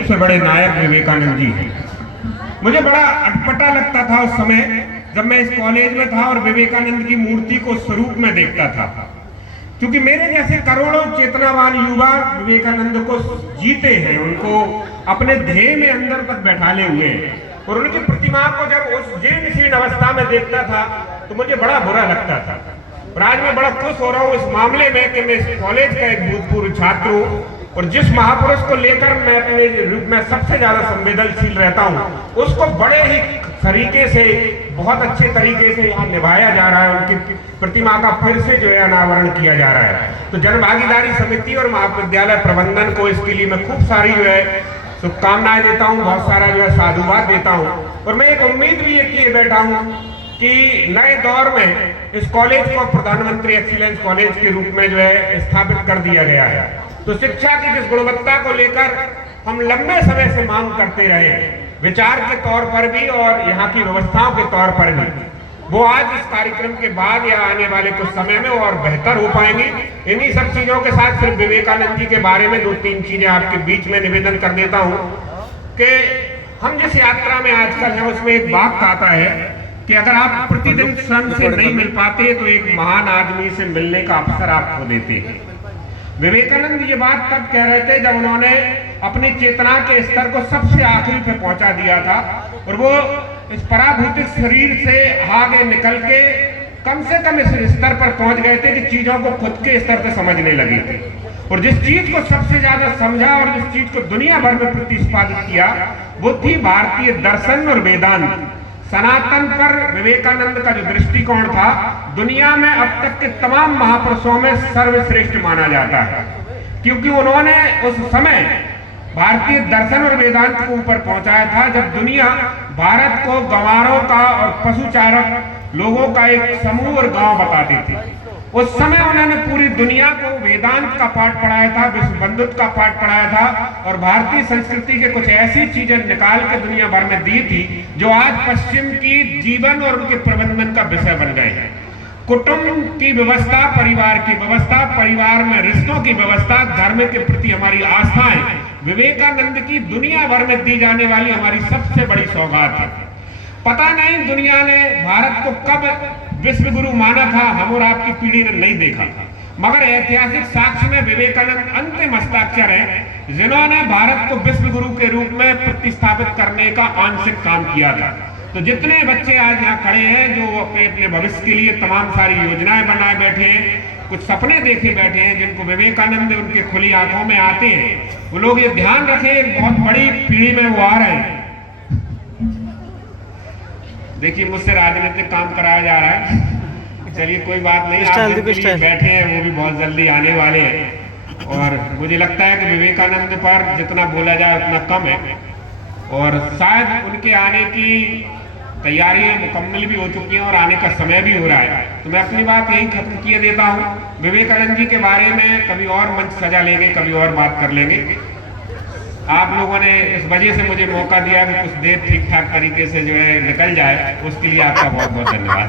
सबसे बड़े नायक विवेकानंद जी हैं। मुझे बड़ा अटपटा लगता था उस समय जब मैं इस कॉलेज में था और विवेकानंद की मूर्ति को स्वरूप में देखता था, क्योंकि मेरे जैसे करोड़ों चेतनावान युवा विवेकानंद को जीते हैं, उनको अपने ध्येय में अंदर तक बैठाले हुए हैं। और उनकी प्रतिमा को जब उस जीर्ण शीर्ण अवस्था में देखता था तो मुझे बड़ा बुरा लगता था। और आज मैं बड़ा खुश हो रहा हूँ इस मामले में कि मैं इस कॉलेज का एक भूतपूर्व छात्र हूँ और जिस महापुरुष को लेकर मैं अपने रूप में सबसे ज्यादा संवेदनशील रहता हूँ उसको बड़े ही तरीके से, बहुत अच्छे तरीके से यहाँ निभाया जा रहा है। उनकी प्रतिमा का फिर से जो है अनावरण किया जा रहा है। तो जन भागीदारी समिति और महाविद्यालय प्रबंधन को इसके लिए मैं खूब सारी जो है शुभकामनाएं देता हूँ, बहुत सारा जो है साधुवाद देता हूँ। और मैं एक उम्मीद भी ये किए बैठा हूँ कि नए दौर में इस कॉलेज को प्रधानमंत्री एक्सीलेंस कॉलेज के रूप में जो है स्थापित कर दिया गया है। तो शिक्षा की जिस गुणवत्ता को लेकर हम लंबे समय से मांग करते रहे, विचार के तौर पर भी और यहाँ की व्यवस्थाओं के तौर पर भी, वो आज इस कार्यक्रम के बाद या आने वाले कुछ समय में और बेहतर हो पाएंगी। इन्हीं सब चीजों के साथ सिर्फ विवेकानंद जी के बारे में 2-3 चीजें आपके बीच में निवेदन कर देता हूँ कि हम जिस यात्रा में आजकल हैं उसमें एक बात आता है कि अगर आप प्रतिदिन स्वयं से नहीं मिल पाते तो एक महान आदमी से मिलने का अवसर आप खो देते हैं। विवेकानंद ये बात तब कह रहे थे जब उन्होंने अपनी चेतना के स्तर को सबसे आखिरी पे पहुंचा दिया था और वो इस पराभूतिक शरीर से आगे निकल के कम से कम इस स्तर पर पहुंच गए थे कि चीजों को खुद के स्तर से समझने लगे थे। और जिस चीज को सबसे ज्यादा समझा और जिस चीज को दुनिया भर में प्रतिपादित किया वो थी भारतीय दर्शन और वेदांत। सनातन पर विवेकानंद का जो दृष्टिकोण था दुनिया में अब तक के तमाम महापुरुषों में सर्वश्रेष्ठ माना जाता है, क्योंकि उन्होंने उस समय भारतीय दर्शन और वेदांत को ऊपर पहुंचाया था जब दुनिया भारत को गंवारों का और पशुचारक लोगों का एक समूह और गांव बताती थी। उस समय उन्होंने पूरी दुनिया को वेदांत का पाठ पढ़ाया था, विश्व बंधुत्व का पाठ पढ़ाया था और भारतीय संस्कृति के कुछ ऐसी चीजें निकाल के दुनिया भर में दी थी जो आज पश्चिम की जीवन और उनके प्रबंधन का विषय बन गए हैं। कुटुंब की व्यवस्था, परिवार की व्यवस्था, परिवार में रिश्तों की व्यवस्था, धर्म के प्रति हमारी आस्थाएं विवेकानंद की दुनिया भर में दी जाने वाली हमारी सबसे बड़ी सौगात है। पता नहीं दुनिया ने भारत को कब विश्व गुरु माना था, हम और आपकी पीढ़ी ने नहीं देखा, मगर ऐतिहासिक साक्ष्य में विवेकानंद अंतिम हस्ताक्षर हैं जिन्होंने भारत को विश्व गुरु के रूप में प्रतिस्थापित करने का आंशिक काम किया था। तो जितने बच्चे आज यहाँ खड़े हैं जो अपने अपने भविष्य के लिए तमाम सारी योजनाएं बनाए बैठे हैं, कुछ सपने देखे बैठे हैं, जिनको विवेकानंद उनके खुली आंखों में आते हैं, वो लोग ये ध्यान रखें एक बहुत बड़ी पीढ़ी में वो आ रहे हैं। देखिए मुझसे राजनीतिक काम कराया जा रहा है, चलिए कोई बात नहीं, आप जिनके लिए बैठे हैं वो भी बहुत जल्दी आने वाले हैं। और मुझे लगता है कि विवेकानंद पर जितना बोला जाए उतना कम है और शायद उनके आने की तैयारियां मुकम्मल भी हो चुकी हैं और आने का समय भी हो रहा है। तो मैं अपनी बात यही खत्म किए देता हूँ। विवेकानंद जी के बारे में कभी और मंच सजा लेंगे, कभी और बात कर लेंगे। आप लोगों ने इस वजह से मुझे मौका दिया कि कुछ देर ठीक ठाक तरीके से जो है निकल जाए, उसके लिए आपका बहुत बहुत धन्यवाद।